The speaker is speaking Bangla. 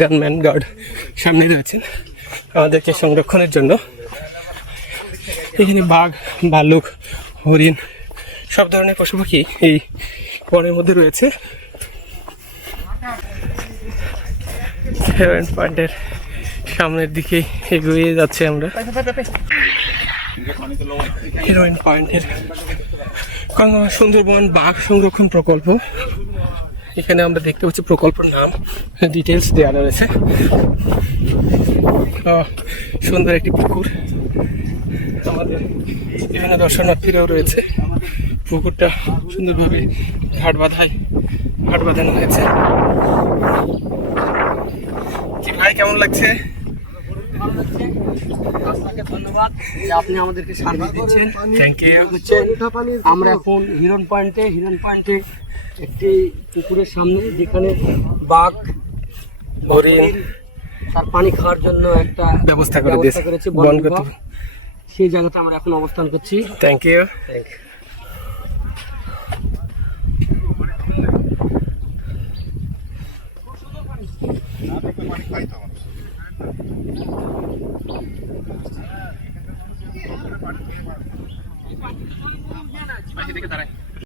গানম্যান গার্ড সামনে রয়েছেন। আমাদেরকে সংরক্ষণের জন্য। এখানে বাঘ, ভাল্লুক, হরিণ, সব ধরনের পশু পাখি এই বনের মধ্যে রয়েছে। সেভেন পয়েন্টের সামনের দিকে এগিয়ে যাচ্ছে আমরা। হিরোইন পয়েন্টের কাঙ্গা সুন্দরবন বাঘ সংরক্ষণ প্রকল্প। এখানে আমরা দেখতে পাচ্ছি প্রকল্পের নাম ডিটেলস দেওয়া রয়েছে। সুন্দর একটি পুকুর। আমাদের এখানে দর্শনার্থীরাও রয়েছে। পুকুরটা সুন্দরভাবে ঘাট বাঁধায় ঘাট বাঁধানো হয়েছে। ভাই, কেমন লাগছে? আপনাকে ধন্যবাদ। আপনি আমাদেরকে সার্ভিস দিচ্ছেন। থ্যাংক ইউ হচ্ছে আমরা এখন হিরন পয়েন্টে হিরন পয়েন্টে একটি পুকুরের সামনে যেখানে বাঘ হরিণ তার পানি খাওয়ার জন্য একটা ব্যবস্থা করে দিয়েছে। করেছে বন সেই জায়গাতে আমরা এখন অবস্থান করছি। থ্যাংক ইউ পাখি দেখে দাঁড়ায়